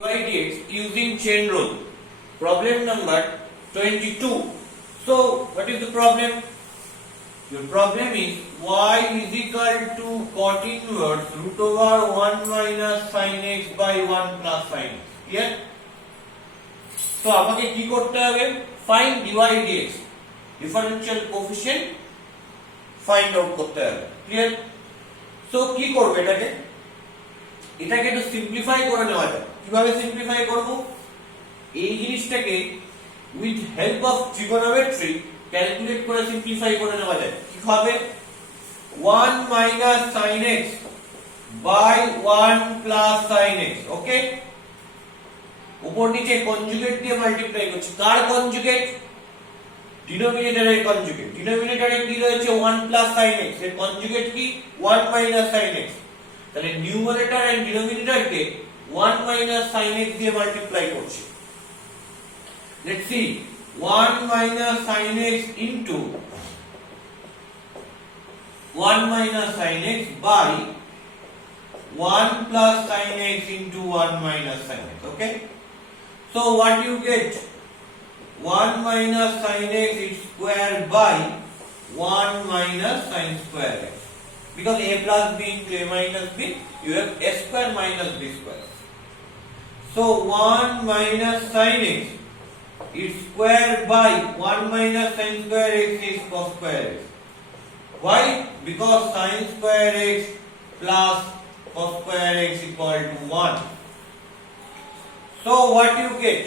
Divide dx using chain rule. Problem number 22. So, what is the problem? Your problem is y is equal to cot inverse root over 1 minus sin x by 1 plus sin x. Clear? So, আমাকে কি করতে হবে? Find dy dx. Differential coefficient find out করতে হবে. Clear? So, কি করবে এটাকে? এটাকে একটু সিম্পলিফাই করে নেওয়া যায়। কিভাবে সিম্পলিফাই করব? এই জিনিসটাকে with help of trigonometry calculate করে সিম্পলিফাই করে নেওয়া যায়। কি হবে? 1 minus sin x by 1 plus sin x. ওকে, উপর নিচে কনজুগেট দিয়ে মাল্টিপ্লাই করছি। কার কনজুগেট? ডিনোমিনেটরের কনজুগেট। ডিনোমিনেটরে কি রয়েছে? 1 plus sin x, এর কনজুগেট কি? 1 minus sin x। তাহলে নিউমারেটর এন্ড ডিনোমিনেটরকে 1 minus sin x দিয়ে মাল্টিপ্লাই করছি। Let's see 1 minus sin x into 1 minus sin x by 1 plus sin x into 1 minus sin x. Okay, so what you get? 1 minus sin x is square by 1 minus sin square x. Because a plus b into a minus b, you have a square minus b square. So 1 minus sin x is square by 1 minus sin square x is cos square x. Why? Because sin square x plus cos square x equal to 1. So what you get?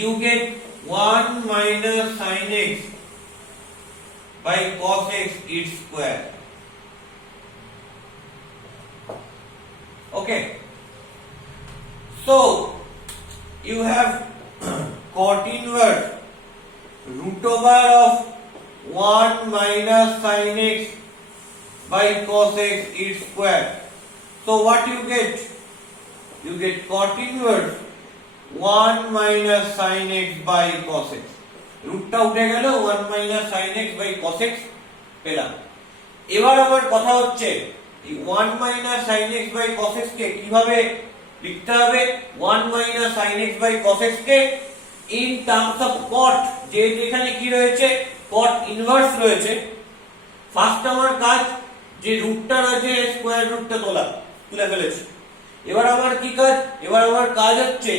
You get 1 minus sin x by cos x is square. Okay, so you have cot inverse root over of 1 minus sin x by cos x is square. So what you get? You get cot inverse 1 minus sin x by cos x. রুটটা উঠে গেল, 1 minus sin x by cos x পেলাম। এবার আমার কথা হচ্ছে এই 1 minus sin x by cos x কে কিভাবে লিখতে হবে? 1 minus sin x by cos x K in terms of cot, যে এখানে কি রয়েছে? cot ইনভার্স রয়েছে। ফার্স্ট আমার কাজ, যে রুটটা রয়েছে স্কয়ার রুটটা তুলে ফেলেছি। এবার আমার কি কাজ? এবার আমার কাজ হচ্ছে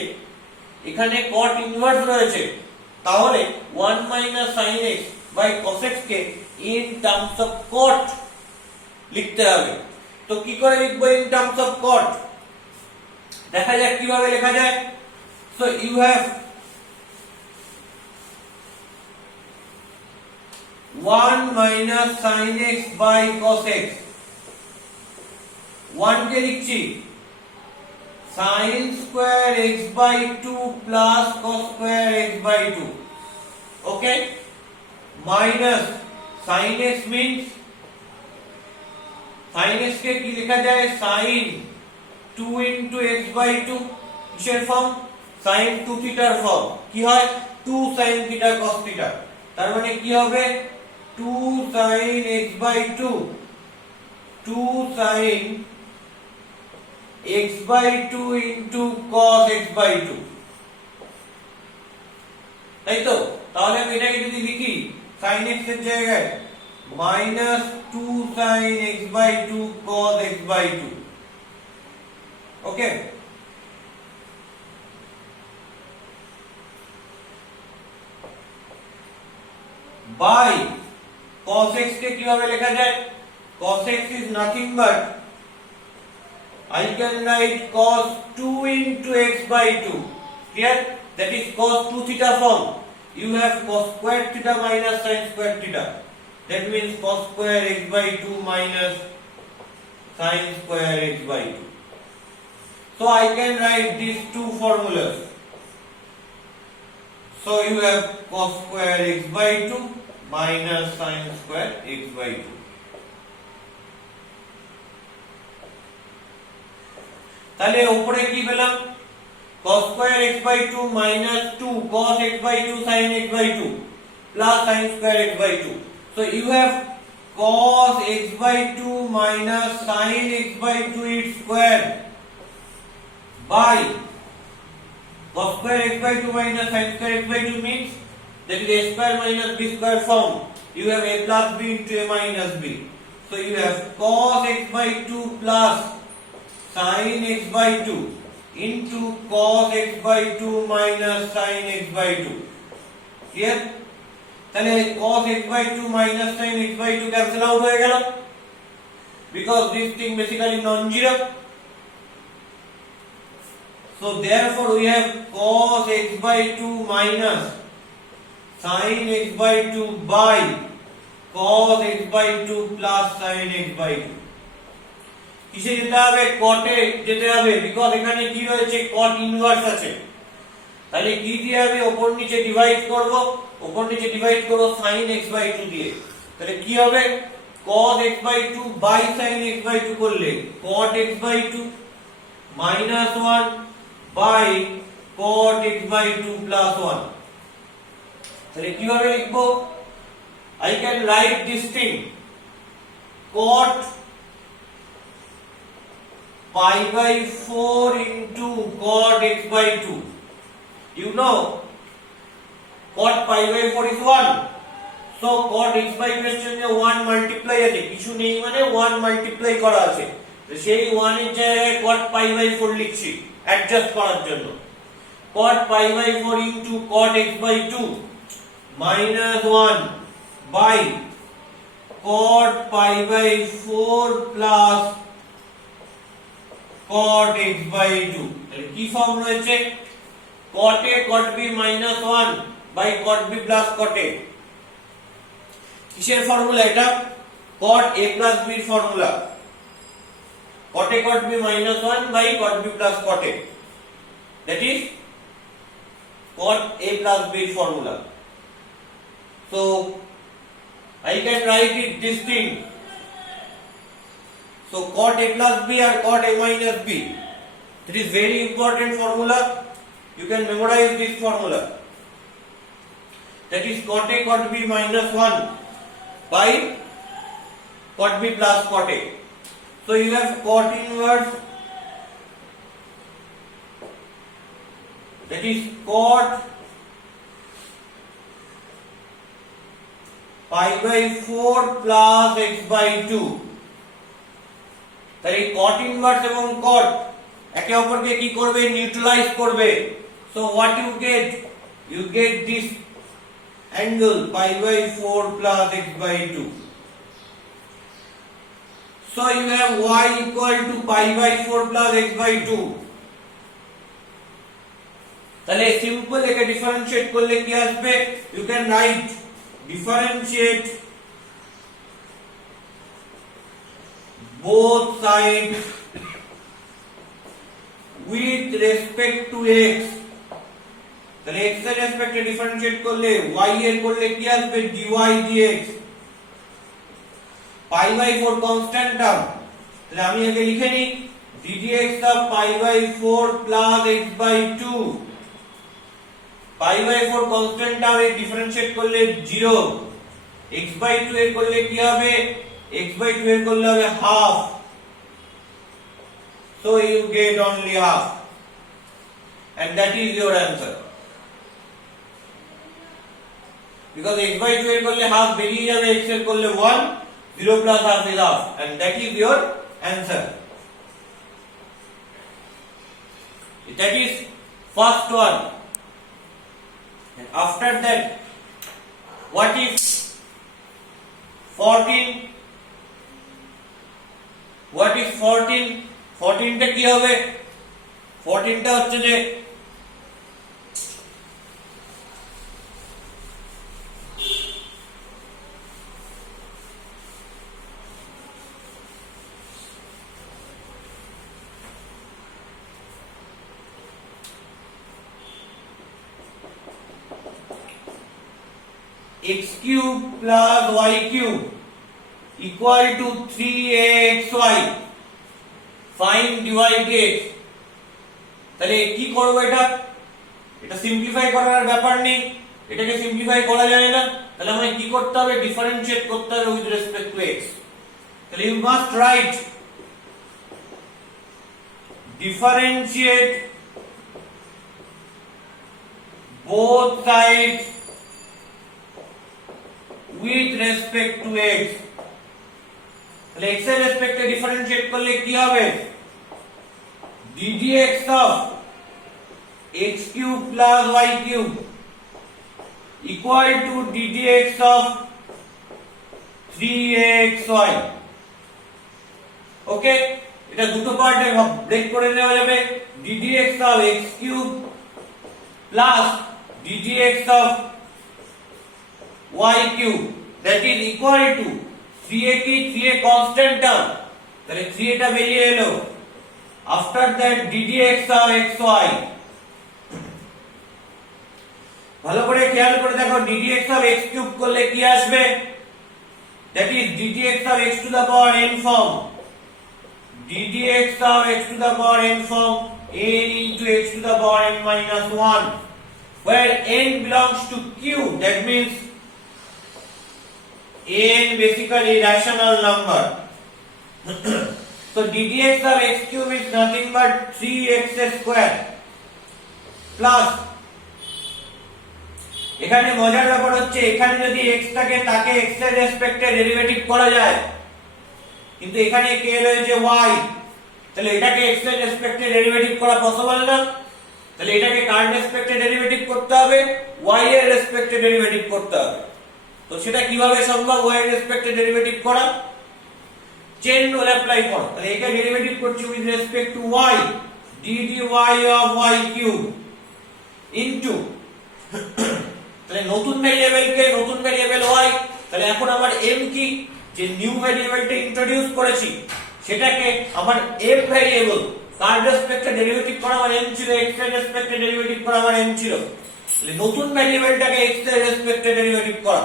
এখানে cot ইনভার্স রয়েছে, তাহলে 1 minus sin x by cos x K in terms of cot লিখতে হবে। তো কি করে লিখবো in terms of cot? দেখা যাক কিভাবে লেখা যায়। So you have 1 minus sin x by cos x, 1 কে লিখছি sin square x by 2 plus cos square x by 2. Okay, minus sin x means sin x কে কি লেখা যায়? sin 2 into x by 2, কিসের ফর্ম? sin 2 থিটার ফর্ম। কি হয়? 2 sin থিটা cos থিটা। তার মানে কি হবে? 2 sin x by 2, 2 sin x by 2 into cos x by 2, তাই তো? তাহলে আমি এটাকে যদি লিখি sin x এর জায়গায় minus 2 sin x by 2 cos x by 2. Okay, by cos x কে কিভাবে লেখা যায়? cos x is nothing but I can write cos 2 into x by 2. Clear? That is cos 2 theta form. You have cos square theta minus sin square theta. That means cos square x by 2 minus sin square x by 2. So I can write these two formulas. So you have cos square x by 2 minus sin square x by 2. তাহলে উপরে কি পেলাম? cos square x by 2 minus 2 cos x by 2 sin x by 2 plus sin square x by 2. So you have cos x by 2 minus sin x by 2 its square by cos square x by 2 minus sin square x by 2 means that is a square minus b square form. You have a plus b into a minus b. So you have cos x by 2 plus sin x by 2 into cos x by 2 minus sin x by 2. Clear? তাহলে cos x by 2 minus sin x by 2 cancel out হয়ে গেল, because this thing basically non-zero. So therefore we have cos x by 2 minus sin x by 2 by cos x by 2 plus sin x by 2. কিসে যেতে হবে? cot এ যেতে হবে, বিকজ এখানে কি রয়েছে? cot ইনভার্স আছে। তাহলে কি দিয়ে হবে? উপর নিচে ডিভাইড করব, উপর নিচে ডিভাইড করব sin x by 2 দিয়ে। তাহলে কি হবে? cos x by 2 by sin x by 2 করলে cot x by 2 minus 1 by cot x by 2 plus 1. তাহলে কিভাবে লিখবো? I can write this thing cot pi by 4 into cot x by 2. You know cot pi by 4 is 1. So cot x by 2 এর সঙ্গে 1 মাল্টিপ্লাই আছে, কিছু নেই মানে 1 মাল্টিপ্লাই করা আছে। তো সেই 1 এর জায়গায় cot pi by 4 লিখছি অ্যাডজাস্ট করার জন্য। cot pi by 4 into cot x by 2 minus 1 by cot pi by 4 plus cot x by 2. তাহলে কি ফর্ম রয়েছে? cot a cot b minus 1 by cot b plus cot a. কিসের ফর্মুলা এটা? cot a plus b এর formula. cot a cot b minus 1 by cot b plus cot a. That is cot a plus b এর formula. So I can write it this thing. So cot a plus b or cot a minus b. It is very important formula. You can memorize this formula. That is cot a cot b minus 1 by cot b plus cot a. So you have cot inverse, that is cot pi by 4 plus x by 2. তাহলে cot inverse এবং cot একে অপরকে কি করবে? নিউট্রালাইজ করবে। So what you get this angle pi by 4 plus x by 2. So you have y equal to pi by 4 plus x by 2. তাহলে সিম্পল একে ডিফারেন্সিয়েট করলে কি আসবে? You can write differentiate both sides with respect to x. তাহলে x এর রেসপেক্টে ডিফারেন্সিয়েট করলে y এর করলে কি আসবে? dy dx. pi by 4 constant term, তাহলে আমি আগে লিখে নিই ddx of pi by 4 plus x by 2. pi by 4 constant term এর ডিফারেন্সিয়েট করলে 0, x by 2 এর করলে কি হবে? x by 2 এর করলে হবে half. So you get only half, and that is your answer. Because x by 2 এর করলে half বেরিয়ে যাবে, x এর করলে 1, 0 plus half is half, and that is your answer. That is first one. And after that, what if 14? What is 14? 14 টা কি হবে? 14 টা হচ্ছে যে x cube plus y cube equal to 3axy. Find dy dx. তাহলে কি করব? এটা সিম্পলিফাই করার ব্যাপার নেই, এটাকে সিম্পলিফাই করা যায় না। তাহলে আমাকে কি করতে হবে? ডিফারেন্সিয়েট করতে হবে উইথ রেসপেক্ট টু x. তাহলে you must write differentiate both sides with respect to x. তাহলে x এর রেসপেক্টে ডিফারেন্সিয়েট করলে কি হবে? ddx of x cube plus y cube equal to ddx of 3xy. ওকে, এটা দুটো পার্টে ব্রেক করে নেওয়া যাবে। ddx of x cube plus ddx of y cube that is equal to 3a কি 3a constant term, তাহলে 3a টা বেরিয়ে এলো। after that ddx of xy, ভালো করে খেয়াল করে দেখো ddx of x cube করলে কি আসবে? that is ddx of x to the power n form, ddx of x to the power n form n into x to the power n minus 1, where n belongs to q, that means n basically rational number. So ddx of x cube is nothing but 3x square plus, এখানে মজার ব্যাপার হচ্ছে এখানে যদি x টাকে তাকে x এর রেসপেক্টে ডেরিভেটিভ করা যায়, কিন্তু এখানে কে রয়েছে y, তাহলে এটাকে x এর রেসপেক্টে ডেরিভেটিভ করা পসিবল না। তাহলে এটাকে কার রেসপেক্টে ডেরিভেটিভ করতে হবে? y এর রেসপেক্টে ডেরিভেটিভ করতে হবে। তো সেটা কিভাবে সম্ভব y এর রেসপেক্টে ডেরিভেটিভ করা? চেইন রুল অ্যাপ্লাই করো। তাহলে একে ডেরিভেটিভ করছি with respect two y, dy of y cube into, তাহলে নতুন ভেরিয়েবলকে নতুন ভেরিয়েবল y, তাহলে এখন আমার m কি, যে নিউ ভেরিয়েবলটা ইন্ট্রোডিউস করেছি সেটাকে আমার m ভেরিয়েবল কার রেসপেক্টে ডেরিভেটিভ করা আমার m ছিল, x এর রেসপেক্টে ডেরিভেটিভ করা আমার m ছিল, তাহলে নতুন ভেরিয়েবলটাকে x এর রেসপেক্টে ডেরিভেটিভ করা।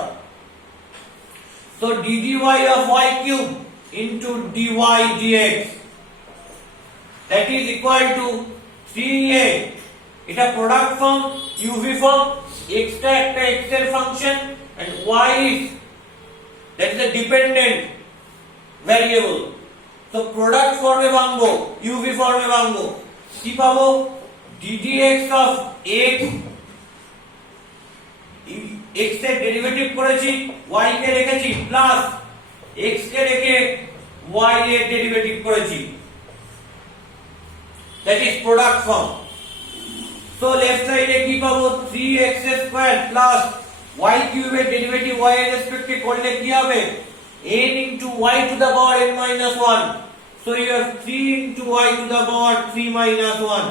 তো dy of y cube into dy dx that is equal to 3a, এটা product form uv form, x টা একটা x এর function and y is that is a dependent variable, তো প্রোডাক্ট ফর্মে ভাঙবো, uv ফর্মে ভাঙবো, কি পাবো? ddx of x, x এর ডেরিভেটিভ করেছি, y কে রেখেছি প্লাস x কে রেখে y এর ডেরিভেটিভ করেছি, that is product form. So left side এ কি পাবো? 3x square plus y cube এর ডেরিভেটিভ y এর রেসপেক্টে করলে কি হবে? n into y to the power n minus 1. So you have 3 into y to the power 3 minus 1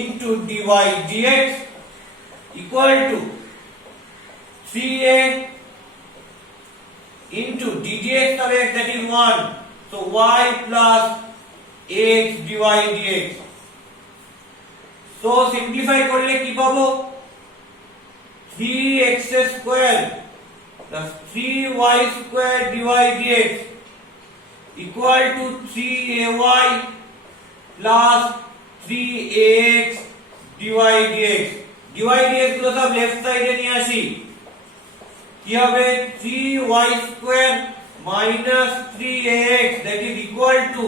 into dy dx equal to 3a into ddx of x, that is 1. So y plus x dy dx. So simplify করলে কি পাবো? 3x square plus 3y square dy dx equal to 3ay plus 3ax dy dx. dy dx গুলো সব লেফট সাইডে নিয়ে আসি, কি হবে? 3y square minus 3ax that is equal to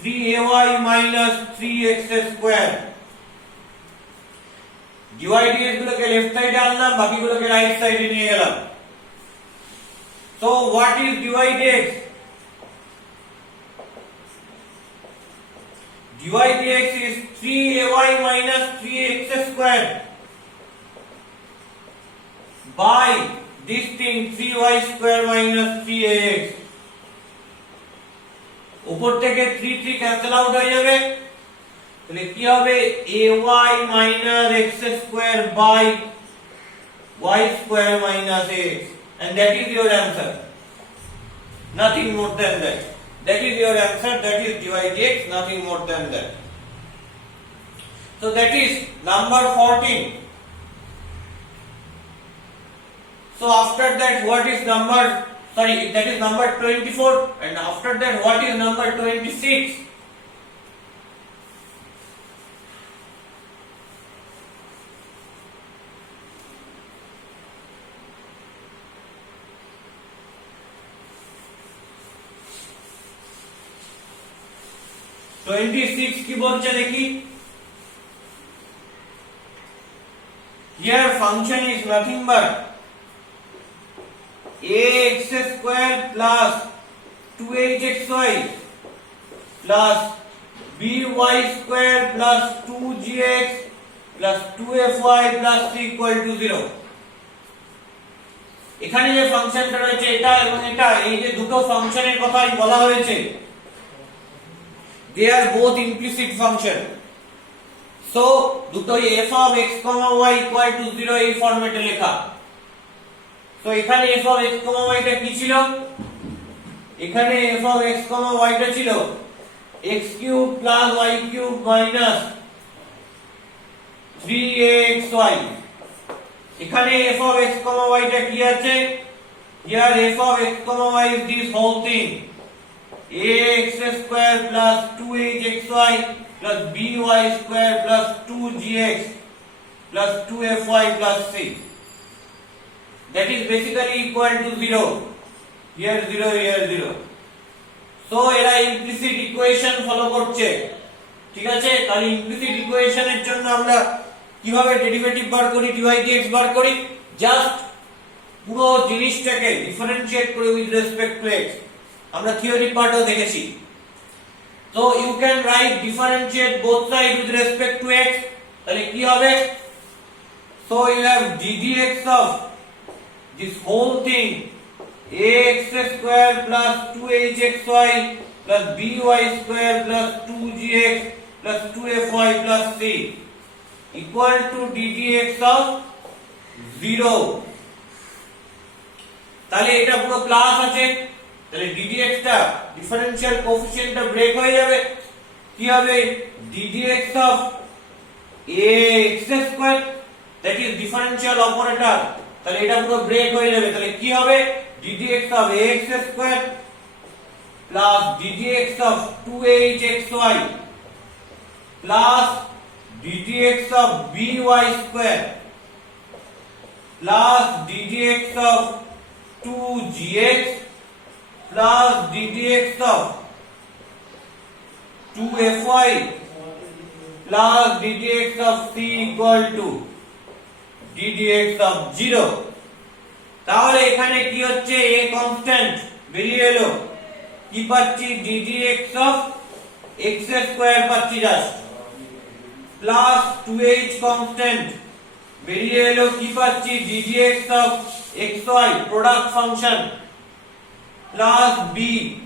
3ay minus 3x square. dy dx গুলোকে লেফট সাইডে আনলাম, বাকিগুলোকে রাইট সাইডে নিয়ে গেলাম। So what is dy dx? dy dx is 3ay minus 3x square by this thing 3y square minus 3ax. উপর থেকে 3 3 cancel out হয়ে যাবে, তাহলে কি হবে? ay minus x square by y square minus x, and that is your answer, nothing more than that. That is your answer, that is dy dx, nothing more than that. So that is number 14. So after that what is number, sorry, that is number 24, and after that what is number 26? 26 কি বলছে দেখি। Here function is nothing but ax square plus 2hxy plus by square plus 2gx plus 2fy plus 3 equal to 0। এখানে যে ফাংশনটা রয়েছে এটা এবং এটা, এই যে দুটো ফাংশনের কথাই বলা হয়েছে, they are both implicit function, so দুটোই f of x, y equal to 0 এই ফরম্যাটে লেখা। তো এখানে f of x, y টা কি ছিল? এখানে f of x, y টা ছিল x cube plus y cube minus 3axy। এখানে f of x, y টা কি আছে? Here f of x, y is this whole thing, ax square plus 2hxy plus by square plus 2gx plus 2fy plus 3, that is basically equal to 0, here 0, here 0। so এরা implicit equation follow করছে, ঠিক আছে? তাহলে ইমপ্লিসিট ইকুয়েশনের জন্য আমরা কিভাবে ডেরিভেটিভ বার করি, dy dx বার করি? জাস্ট পুরো জিনিসটাকে ডিফারেন্সিয়েট করে উইথ রেসপেক্ট টু x, আমরা থিওরি পার্টও দেখেছি। So you can write differentiate both sides with respect to x, তাহলে কি হবে? So you have ddx of this whole thing ax square plus 2hxy plus by square plus 2gx plus 2fy plus 3 equal to ddx of 0। তাহলে এটা পুরো প্লাস আছে, তাহলে ddx টা ডিফারেন্সিয়াল কোএফিসিয়েন্টটা ব্রেক হয়ে যাবে, কি হবে? ddx of ax square, that is differential operator, তাহলে এটা পুরো ব্রেক হয়ে যাবে, তাহলে কি হবে? ddx of ax square plus ddx of 2hxy plus ddx of by square plus ddx of 2gx plus ddx of 2fy plus ddx of c equal to ddx of 0। তাহলে এখানে কি হচ্ছে? a কনস্ট্যান্ট বেরিয়ে এলো, কি পাচ্ছি? ddx of x square পাচ্ছি just, plus 2h constant বেরিয়ে এলো, কি পাচ্ছি? ddx of xy product function plus b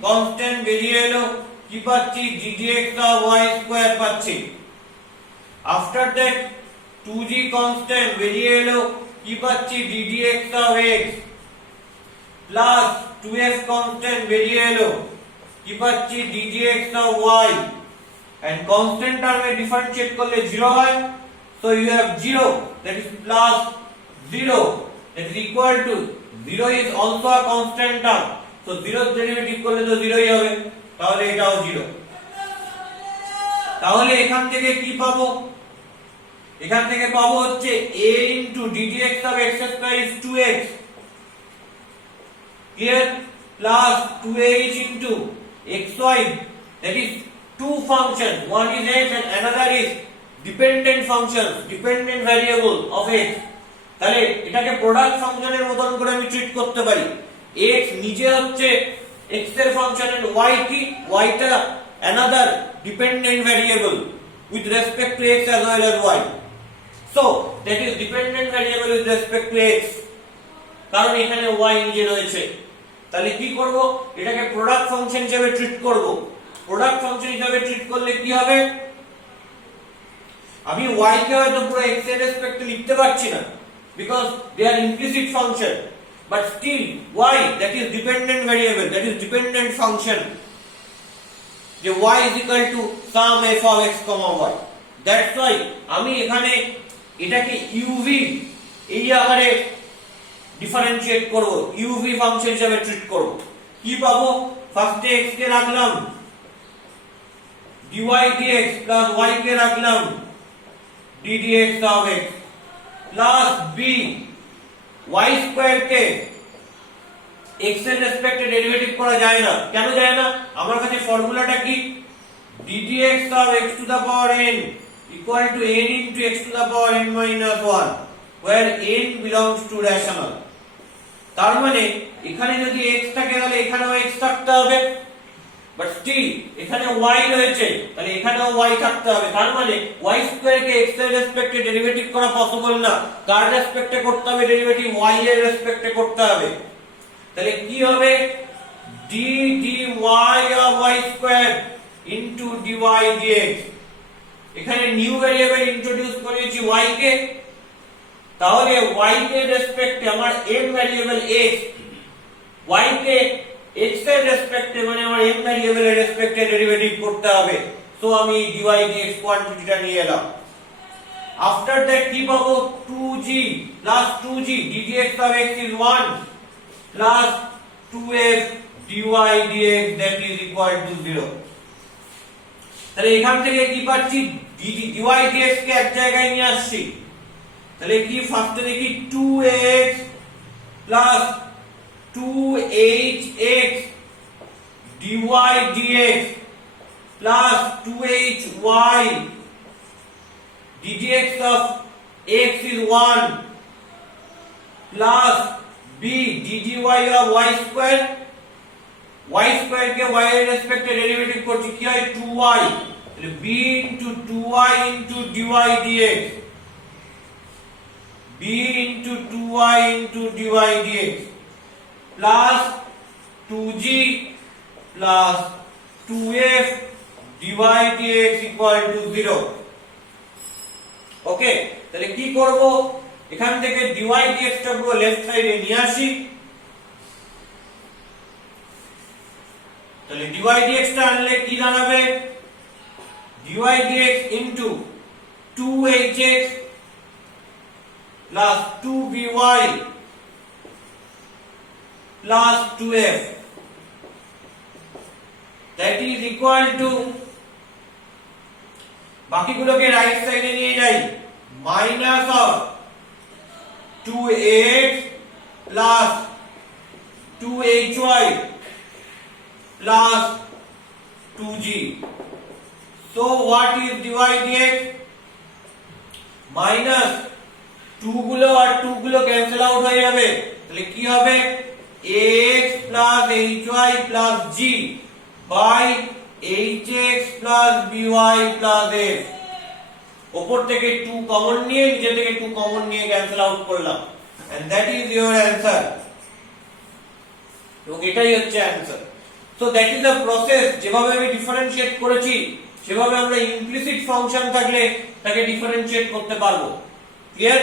constant বেরিয়ে এলো, কি পাচ্ছি? ddx of y স্কয়ার পাচ্ছি। আফটার দ্যাট 2g কনস্ট্যান্ট বেরিয়ে এলো, কি পাচ্ছি? ddx of x plus 2f constant বেরিয়ে এলো, কি পাচ্ছি? ddx of y, and constant টার্মে ডিফারেন্সিয়েট করলে 0 হয়, so you have 0, that is plus 0, that is equal to 0 is also a constant term, so 0 ডেরিভেটিভ করলে তো 0 ই হবে, তাহলে এটাও 0। তাহলে এখান থেকে কি পাবো? এখান থেকে পাবো হচ্ছে a into ddx of x square is 2x here plus 2h into xy, that is two functions, one is x and another is dependent function, dependent variable of x। তাহলে এটাকে প্রোডাক্ট ফাংশনের মতন করে আমি ট্রিট করতে পারি। x নিজে হচ্ছে x এর ফাংশন and y কি? y টা another dependent variable with respect to x as well as y, so that is dependent variable with respect to x, কারণ এখানে y নিজে রয়েছে। তাহলে কি করব? এটাকে প্রোডাক্ট ফাংশন হিসেবে ট্রিট করব। প্রোডাক্ট ফাংশন হিসেবে ট্রিট করলে কি হবে? আমি y কে হয়তো পুরো x এর রেসপেক্টে লিখতে পারছি না, because they are implicit function, but still y, that is dependent variable, that is dependent function, যে y is equal to sum f of x, y, that's why আমি এখানে এটাকে uv এই আকারে ডিফারেন্সিয়েট করব, uv ফাংশন হিসেবে ট্রিট করব। কি পাবো? ফার্স্টে x কে রাখলাম dy dx plus y কে রাখলাম ddx of x plus b y square কে x এর রেসপেক্টে ডেরিভেটিভ করা যায় না। কেন যায় না? আমার কাছে ফর্মুলাটা কি? ddx of x to the power n equal to n into x to the power n minus 1 where n belongs to rational. তার মানে এখানে যদি x থাকে তাহলে এখানেও x থাকতে হবে, বাট স্টিল এখানে y রয়েছে তাহলে এখানেও y থাকতে হবে। তার মানে y স্কয়ার কে x এর রেসপেক্টে ডেরিভেটিভ করা পসিবল না, কার রেসপেক্টে করতে হবে ডেরিভেটিভ? y এর রেসপেক্টে করতে হবে। তাহলে কি হবে? d dy of y square into dy dx, এখানে নিউ ভেরিয়েবল ইন্ট্রোডিউস করেছি y কে, তাহলে y কে রেসপেক্টে আমার m ভেরিয়েবল x, y কে x এর রেসপেক্টে মানে আমার m ভেরিয়েবলের রেসপেক্টে ডেরিভেটিভ করতে হবে। সো আমি dy dx কোয়ান্টিটিটা নিয়ে এলাম। আফটার দ্যাট কি পাবো? 2g plus 2g ddx of x is 1 plus 2f dy dx that is equal to 0। তাহলে এখান থেকে কি পাচ্ছি? dy dx কে এক জায়গায় নিয়ে আসছি। তাহলে কি ফার্স্টে দেখি 2x plus 2hx dy dx plus 2hy ddx of x is 1 plus b dy of y square, y square के y এর রেসপেক্টে ডেরিভেটিভ করছি, কি হয়? 2y, তাহলে b into 2y into dy dx, b into 2y into dy dx plus 2g plus 2f dy dx equal to 0। ওকে, তাহলে কি করব? এখান থেকে dy dx টা পুরো লেফট সাইডে নিয়ে আসি। তাহলে dy dx টা আনলে কি দাঁড়াবে? dy dx into 2hx plus 2by plus 2f that is equal to, বাকিগুলোকে রাইট সাইডে নিয়ে যাই, minus of 2x plus 2hy plus 2g। so what is dy dx? Minus 2 গুলো আর 2 গুলো ক্যান্সেল আউট হয়ে যাবে, তাহলে কি হবে? x plus hy plus g by hx plus by plus f। উপর থেকে 2 কমন নিয়ে নিচে থেকে 2 কমন নিয়ে ক্যান্সেল আউট করলাম, and that is your answer। এবং এটাই হচ্ছে answer. So that is the process. যেভাবে আমি ডিফারেন্সিয়েট করেছি সেভাবে আমরা ইমপ্লিসিট ফাংশন থাকলে তাকে ডিফারেন্সিয়েট করতে পারবো। ক্লিয়ার?